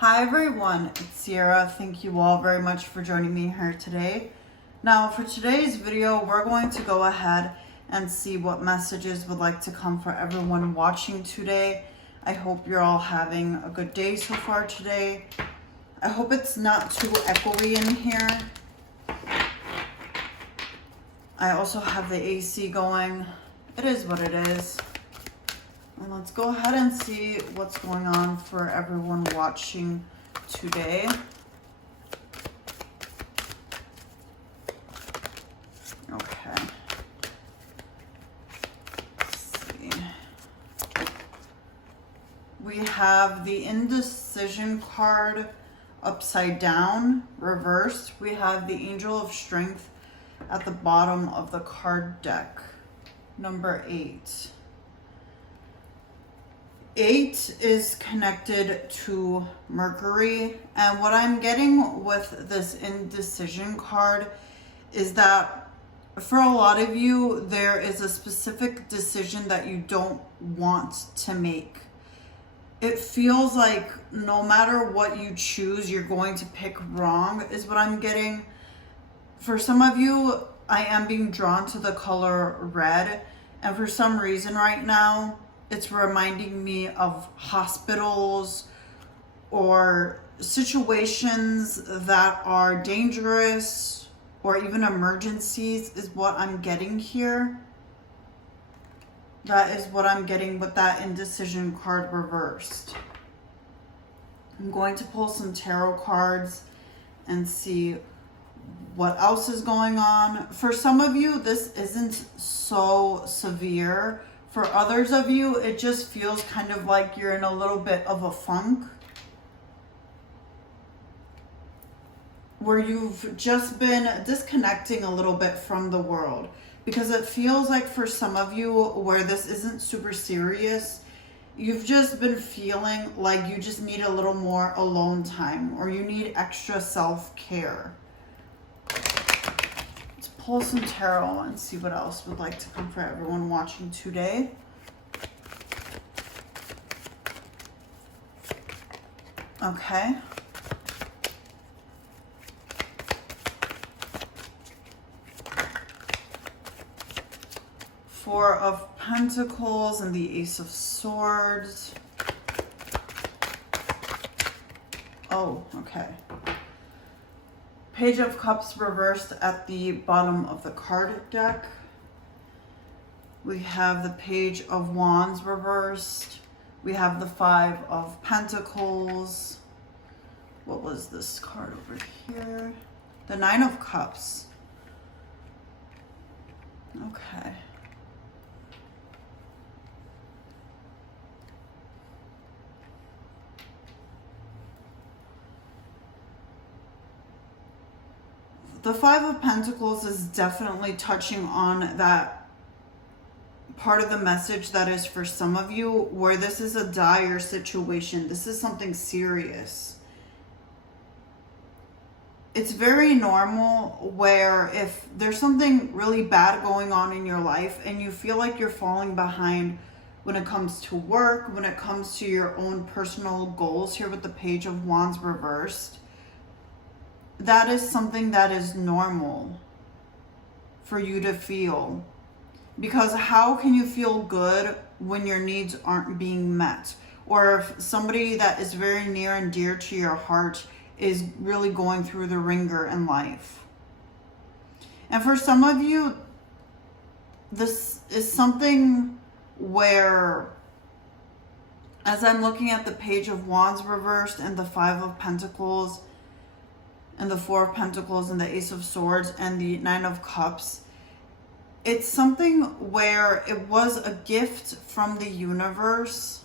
Hi everyone, it's Sierra. Thank you all very much for joining me here today. Now for today's video, we're going to go ahead and see what messages would like to come for everyone watching today. I hope you're all having a good day so far today. I hope it's not too echoey in here. I also have the AC going. It is what it is. And let's go ahead and see what's going on for everyone watching today. Okay. Let's see. We have the indecision card upside down, reversed. We have the Angel of Strength at the bottom of the card deck, number 8. 8 is connected to Mercury, and what I'm getting with this indecision card is that for a lot of you, there is a specific decision that you don't want to make. It feels like no matter what you choose, you're going to pick wrong, is what I'm getting. For some of you, I am being drawn to the color red, and for some reason right now, it's reminding me of hospitals or situations that are dangerous or even emergencies is what I'm getting here. That is what I'm getting with that indecision card reversed. I'm going to pull some tarot cards and see what else is going on. For some of you, this isn't so severe. For others of you, it just feels kind of like you're in a little bit of a funk where you've just been disconnecting a little bit from the world, because it feels like for some of you where this isn't super serious, you've just been feeling like you just need a little more alone time or you need extra self-care. Pull some tarot and see what else would like to come for everyone watching today. Okay. Four of Pentacles and the Ace of Swords. Oh, okay. Page of Cups reversed at the bottom of the card deck. We have the Page of Wands reversed. We have the Five of Pentacles. What was this card over here? The Nine of Cups. Okay. The Five of Pentacles is definitely touching on that part of the message that is for some of you where this is a dire situation. This is something serious. It's very normal where if there's something really bad going on in your life and you feel like you're falling behind when it comes to work, when it comes to your own personal goals here with the Page of Wands reversed, that is something that is normal for you to feel. Because how can you feel good when your needs aren't being met? Or if somebody that is very near and dear to your heart is really going through the ringer in life. And for some of you, this is something where, as I'm looking at the Page of Wands reversed and the Five of Pentacles, and the Four of Pentacles and the Ace of Swords and the Nine of Cups, it's something where it was a gift from the universe,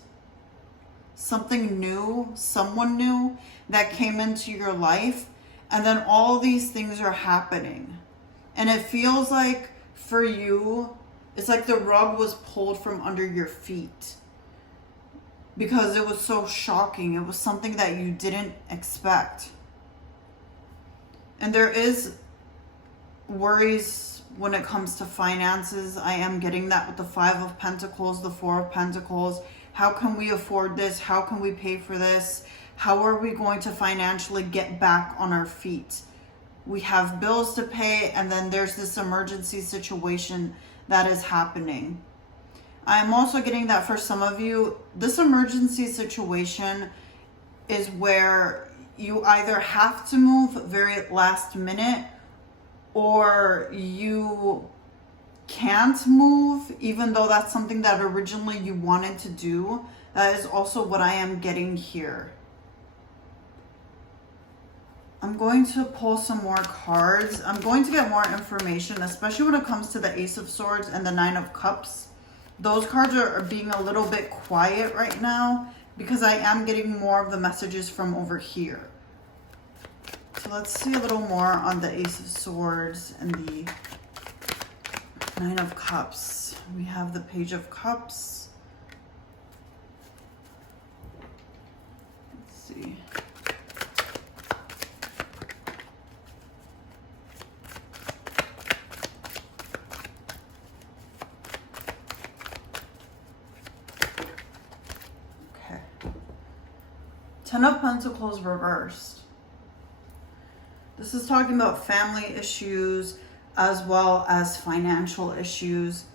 something new, someone new that came into your life, and then all these things are happening. And it feels like for you, it's like the rug was pulled from under your feet because it was so shocking. It was something that you didn't expect. And there is worries when it comes to finances. I am getting that with the Five of Pentacles, the Four of Pentacles. How can we afford this? How can we pay for this? How are we going to financially get back on our feet? We have bills to pay, and then there's this emergency situation that is happening. I'm also getting that for some of you, this emergency situation is where you either have to move very last minute, or you can't move even though that's something that originally you wanted to do. That is also what I am getting here. I'm going to pull some more cards. I'm going to get more information, especially when it comes to the Ace of Swords and the Nine of Cups. Those cards are being a little bit quiet right now because I am getting more of the messages from over here. So let's see a little more on the Ace of Swords and the Nine of Cups. We have the Page of Cups. Let's see. Okay. Ten of Pentacles reversed. This is talking about family issues as well as financial issues.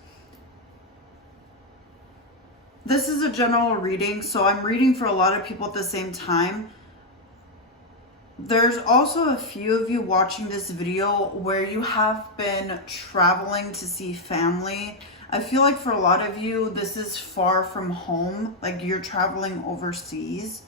This is a general reading, so I'm reading for a lot of people at the same time. There's also a few of you watching this video where you have been traveling to see family. I feel like for a lot of you, this is far from home, like you're traveling overseas.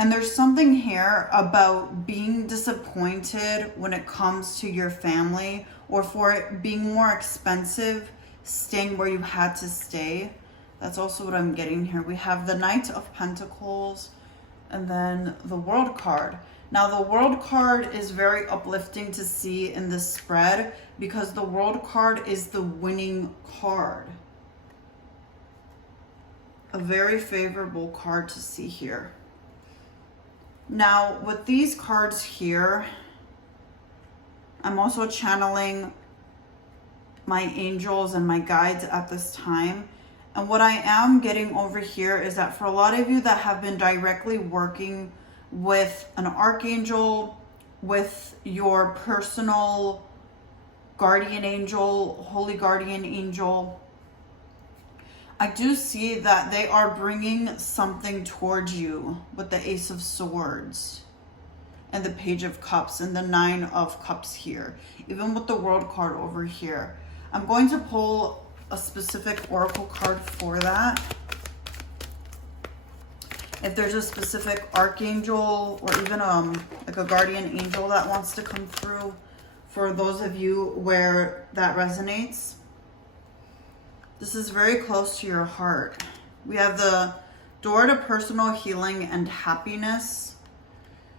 And there's something here about being disappointed when it comes to your family, or for it being more expensive staying where you had to stay. That's also what I'm getting here. We have the Knight of Pentacles and then the World card. Now the World card is very uplifting to see in this spread because the World card is the winning card. A very favorable card to see here. Now, with these cards here, I'm also channeling my angels and my guides at this time. And what I am getting over here is that for a lot of you that have been directly working with an archangel, with your personal guardian angel, holy guardian angel, I do see that they are bringing something towards you with the Ace of Swords and the Page of Cups and the Nine of Cups here, even with the World card over here. I'm going to pull a specific oracle card for that. If there's a specific archangel or even like a guardian angel that wants to come through, for those of you where that resonates. This is very close to your heart. We have the door to personal healing and happiness.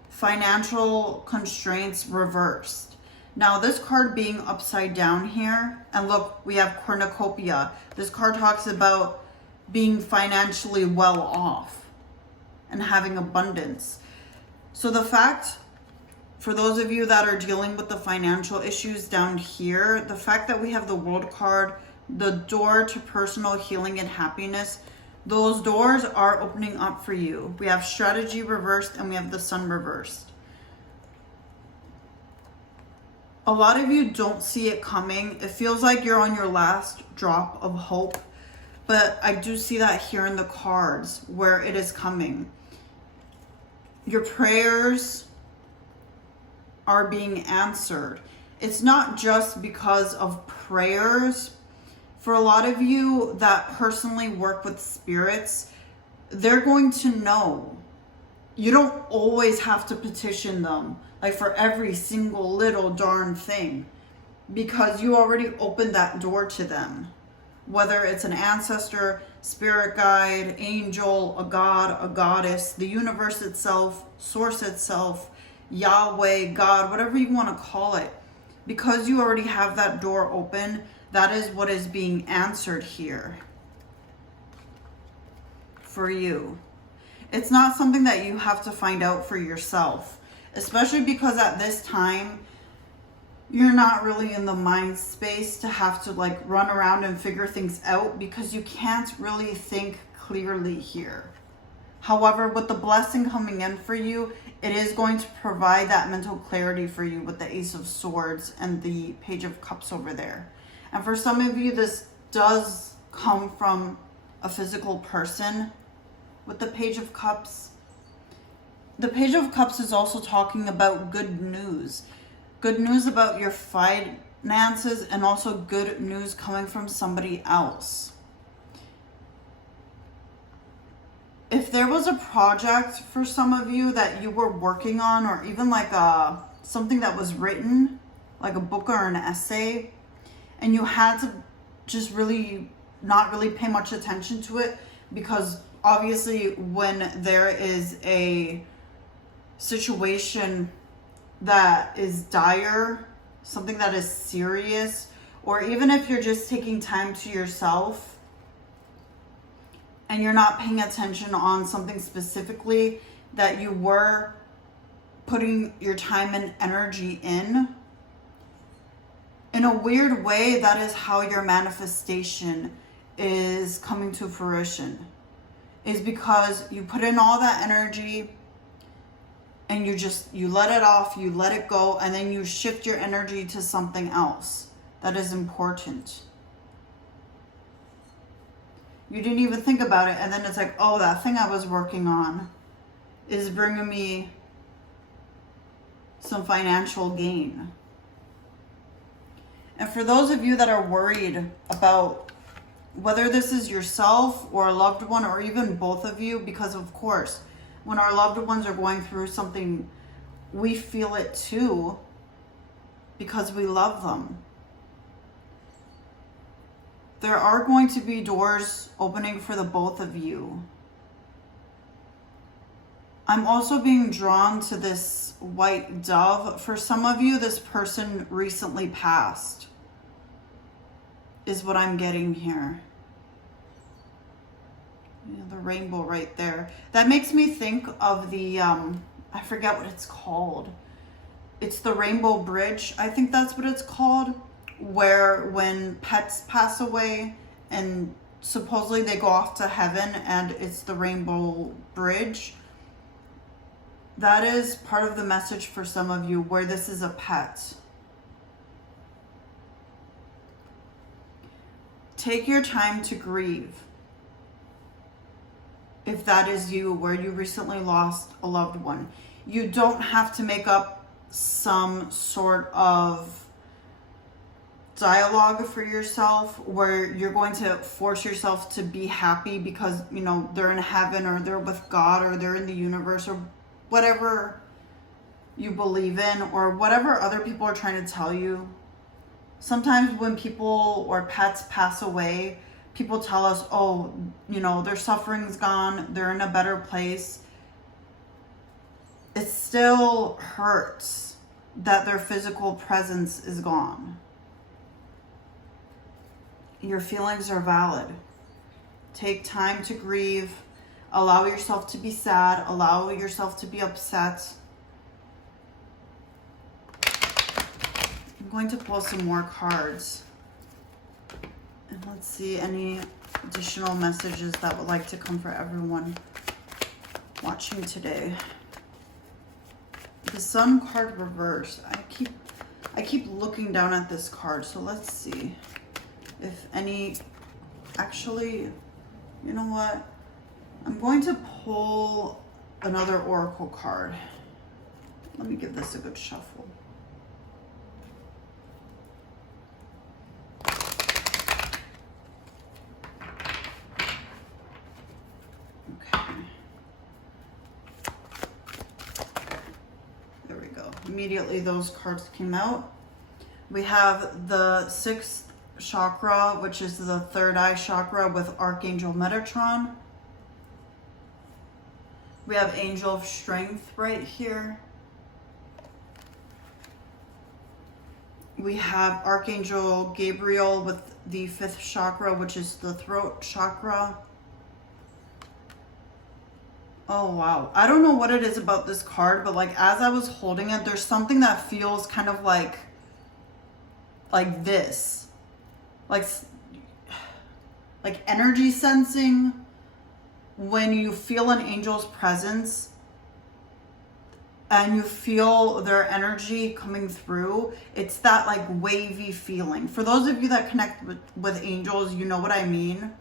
Financial constraints reversed. Now this card being upside down here, and look, we have cornucopia. This card talks about being financially well off and having abundance. So the fact, for those of you that are dealing with the financial issues down here, the fact that we have the World card, the door to personal healing and happiness, those doors are opening up for you. We have strategy reversed and we have the Sun reversed. A lot of you don't see it coming. It feels like you're on your last drop of hope, but I do see that here in the cards where it is coming. Your prayers are being answered. It's not just because of prayers. For a lot of you that personally work with spirits, they're going to know. You don't always have to petition them, like for every single little darn thing, because you already opened that door to them. Whether it's an ancestor, spirit guide, angel, a god, a goddess, the universe itself, source itself, Yahweh, God, whatever you want to call it. Because you already have that door open, that is what is being answered here for you. It's not something that you have to find out for yourself, especially because at this time, you're not really in the mind space to have to like run around and figure things out because you can't really think clearly here. However, with the blessing coming in for you, it is going to provide that mental clarity for you with the Ace of Swords and the Page of Cups over there. And for some of you, this does come from a physical person with the Page of Cups. The Page of Cups is also talking about good news. Good news about your finances, and also good news coming from somebody else. If there was a project for some of you that you were working on, or even like something that was written, like a book or an essay, and you had to just really not really pay much attention to it, because obviously when there is a situation that is dire, something that is serious, or even if you're just taking time to yourself and you're not paying attention on something specifically that you were putting your time and energy in a weird way, that is how your manifestation is coming to fruition. Is because you put in all that energy and you let it off, you let it go, and then you shift your energy to something else that is important. You didn't even think about it, and then it's like, oh, that thing I was working on is bringing me some financial gain. And for those of you that are worried about whether this is yourself or a loved one, or even both of you, because of course, when our loved ones are going through something, we feel it too, because we love them. There are going to be doors opening for the both of you. I'm also being drawn to this white dove. For some of you, this person recently passed, is what I'm getting here. Yeah, the rainbow right there. That makes me think of the, I forget what it's called. It's the Rainbow Bridge. I think that's what it's called. Where when pets pass away and supposedly they go off to heaven, and it's the Rainbow Bridge. That is part of the message for some of you, where this is a pet. Take your time to grieve. If that is you, where you recently lost a loved one, you don't have to make up some sort of dialogue for yourself where you're going to force yourself to be happy because, you know, they're in heaven, or they're with God, or they're in the universe, or whatever you believe in, or whatever other people are trying to tell you. Sometimes when people or pets pass away, people tell us, oh, you know, their suffering's gone, they're in a better place. It still hurts that their physical presence is gone. Your feelings are valid. Take time to grieve. Allow yourself to be sad. Allow yourself to be upset. I'm going to pull some more cards. And let's see any additional messages that would like to come for everyone watching today. The Sun card reversed. I keep looking down at this card, so let's see if any. Actually, you know what? I'm going to pull another oracle card. Let me give this a good shuffle. Immediately those cards came out. We have the 6th chakra, which is the third eye chakra, with Archangel Metatron. We have Angel of Strength right here. We have Archangel Gabriel with the 5th chakra, which is the throat chakra. Oh, wow. I don't know what it is about this card, but like as I was holding it, there's something that feels kind of like this. Like energy sensing, when you feel an angel's presence and you feel their energy coming through, it's that like wavy feeling. For those of you that connect with angels, you know what I mean.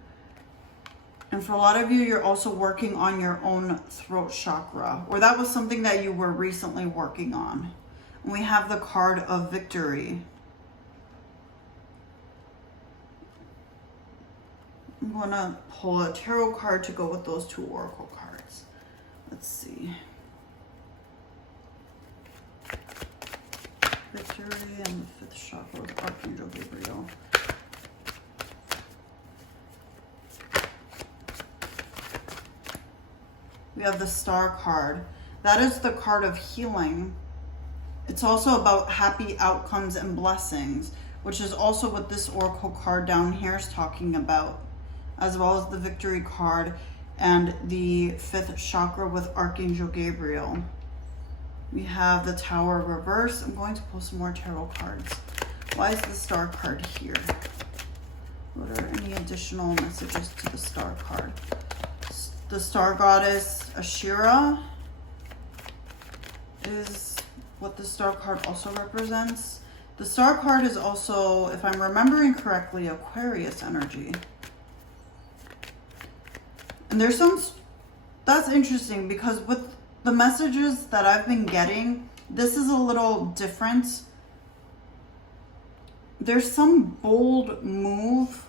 And for a lot of you, you're also working on your own throat chakra, or that was something that you were recently working on. And we have the card of victory. I'm going to pull a tarot card to go with those two oracle cards. Let's see. Victory and the 5th chakra with Archangel Gabriel. We have the Star card. That is the card of healing. It's also about happy outcomes and blessings, which is also what this oracle card down here is talking about, as well as the victory card and the 5th chakra with Archangel Gabriel. We have the Tower reverse. I'm going to pull some more tarot cards. Why is the Star card here? What are any additional messages to the Star card? The Star Goddess Ashira is what the Star card also represents. The Star card is also, if I'm remembering correctly, Aquarius energy. And there's some, that's interesting because with the messages that I've been getting, this is a little different. There's some bold move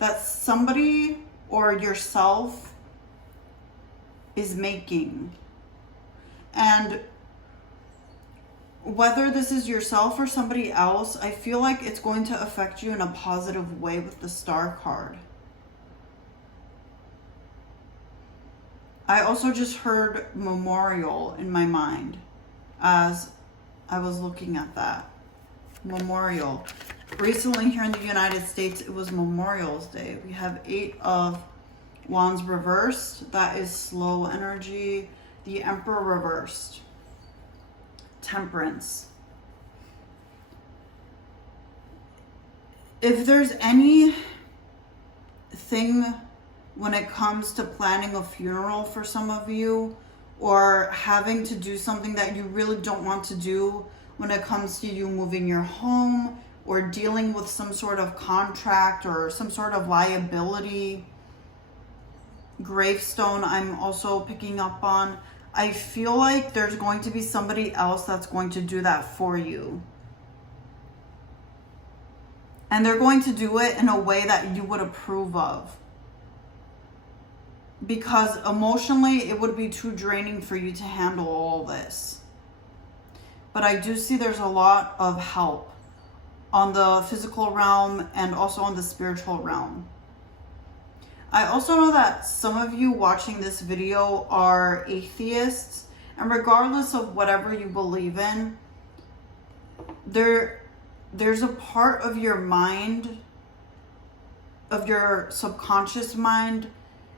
that somebody or yourself is making. And whether this is yourself or somebody else, I feel like it's going to affect you in a positive way with the Star card. I also just heard memorial in my mind as I was looking at that. Memorial. Recently here in the United States, it was Memorial's Day. We have 8 of Wands reversed. That is slow energy. The Emperor reversed. Temperance. If there's anything when it comes to planning a funeral for some of you, or having to do something that you really don't want to do when it comes to you moving your home or dealing with some sort of contract or some sort of liability, gravestone I'm also picking up on, I feel like there's going to be somebody else that's going to do that for you. And they're going to do it in a way that you would approve of. Because emotionally, it would be too draining for you to handle all this. But I do see there's a lot of help on the physical realm and also on the spiritual realm. I also know that some of you watching this video are atheists, and regardless of whatever you believe in, there's a part of your mind, of your subconscious mind,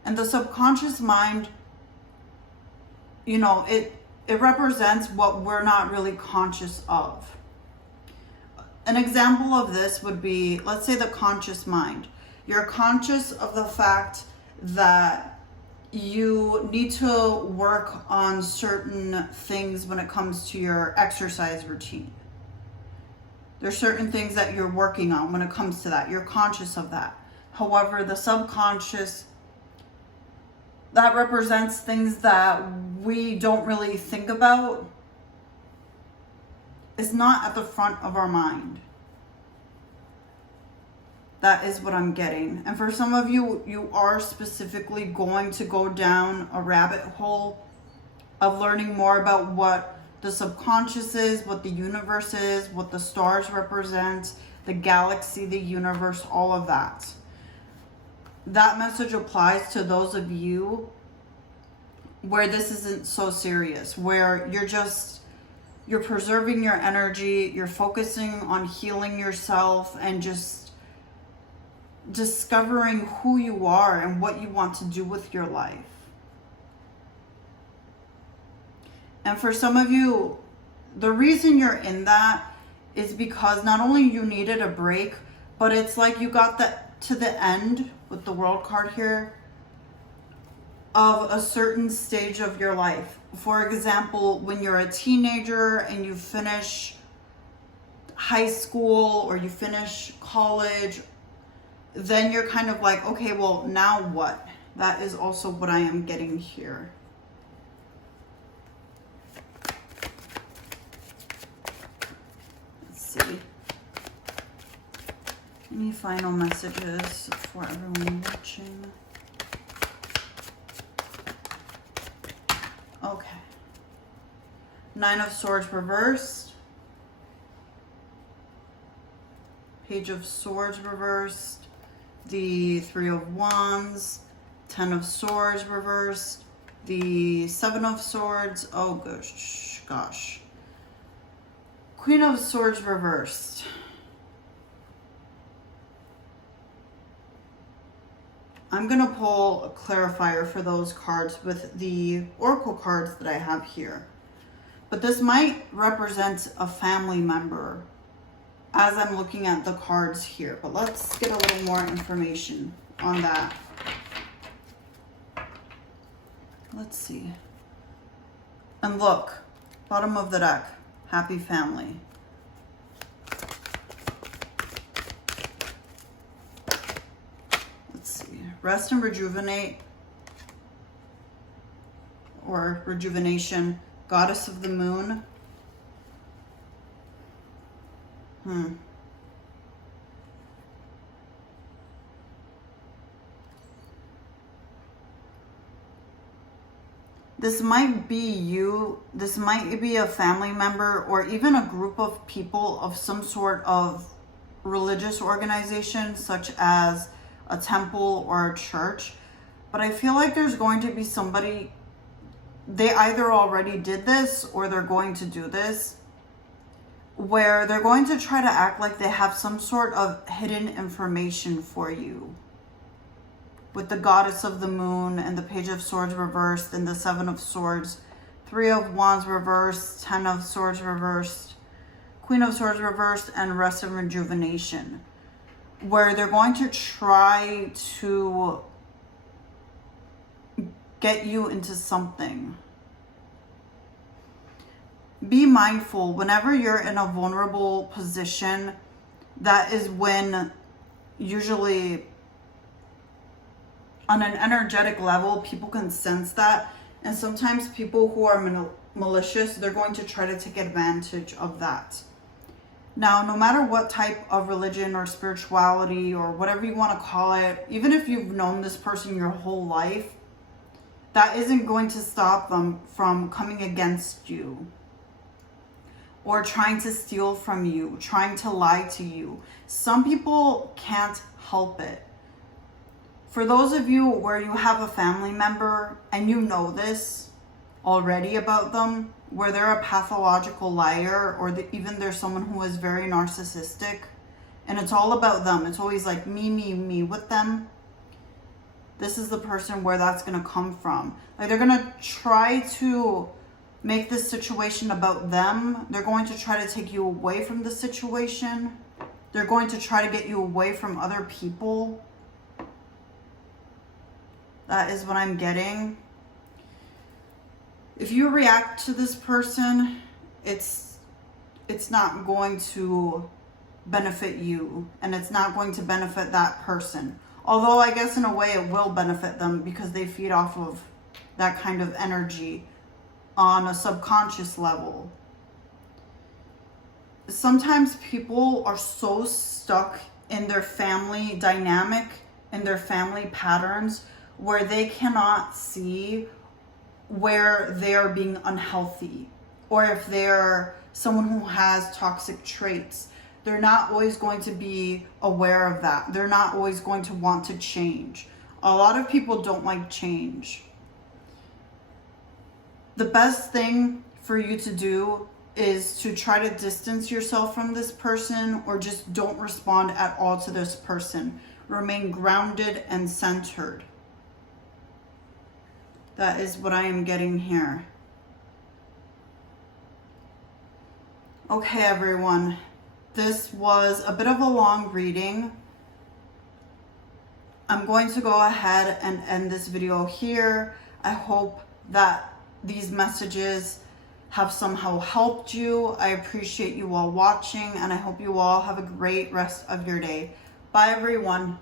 and the subconscious mind, you know, it represents what we're not really conscious of. An example of this would be, let's say, the conscious mind. You're conscious of the fact that you need to work on certain things when it comes to your exercise routine. There's certain things that you're working on when it comes to that. You're conscious of that. However, the subconscious, that represents things that we don't really think about, is not at the front of our mind. That is what I'm getting. And for some of you, you are specifically going to go down a rabbit hole of learning more about what the subconscious is, what the universe is, what the stars represent, the galaxy, the universe, all of that. That message applies to those of you where this isn't so serious, where you're preserving your energy, you're focusing on healing yourself and just discovering who you are and what you want to do with your life. And for some of you, the reason you're in that is because not only you needed a break, but it's like you got to the end with the World card here, of a certain stage of your life. For example, when you're a teenager and you finish high school or you finish college, then you're kind of like, okay, well, now what? That is also what I am getting here. Let's see. Any final messages for everyone watching? Okay. Nine of Swords reversed. Page of Swords reversed. The Three of Wands. 10 of Swords reversed. The 7 of Swords. Oh gosh. Queen of Swords reversed. I'm going to pull a clarifier for those cards with the oracle cards that I have here. But this might represent a family member as I'm looking at the cards here. But let's get a little more information on that. Let's see. And look, bottom of the deck, happy family. Let's see. Rest and rejuvenate, or rejuvenation. Goddess of the Moon. This might be you. This might be a family member or even a group of people of some sort of religious organization, such as a temple or a church. But I feel like there's going to be somebody, they either already did this or they're going to do this, where they're going to try to act like they have some sort of hidden information for you. With the Goddess of the Moon and the Page of Swords reversed and the 7 of Swords, 3 of Wands reversed, 10 of Swords reversed, Queen of Swords reversed, and Rest and Rejuvenation. Where they're going to try to get you into something. Be mindful whenever you're in a vulnerable position. That is when usually on an energetic level, people can sense that. And sometimes people who are malicious, they're going to try to take advantage of that. Now, no matter what type of religion or spirituality or whatever you want to call it, even if you've known this person your whole life, that isn't going to stop them from coming against you or trying to steal from you, trying to lie to you. Some people can't help it. For those of you where you have a family member and you know this already about them, where they're a pathological liar, or even they're someone who is very narcissistic and it's all about them. It's always like me with them. This is the person where that's going to come from. Like, they're going to try to make this situation about them. They're going to try to take you away from the situation. They're going to try to get you away from other people. That is what I'm getting. If you react to this person, it's not going to benefit you, and it's not going to benefit that person. Although I guess in a way it will benefit them because they feed off of that kind of energy on a subconscious level. Sometimes people are so stuck in their family dynamic and their family patterns where they cannot see where they're being unhealthy, or if they're someone who has toxic traits. They're not always going to be aware of that. They're not always going to want to change. A lot of people don't like change. The best thing for you to do is to try to distance yourself from this person, or just don't respond at all to this person. Remain grounded and centered. That is what I am getting here. Okay, everyone. This was a bit of a long reading. I'm going to go ahead and end this video here. I hope that these messages have somehow helped you. I appreciate you all watching, and I hope you all have a great rest of your day. Bye, everyone.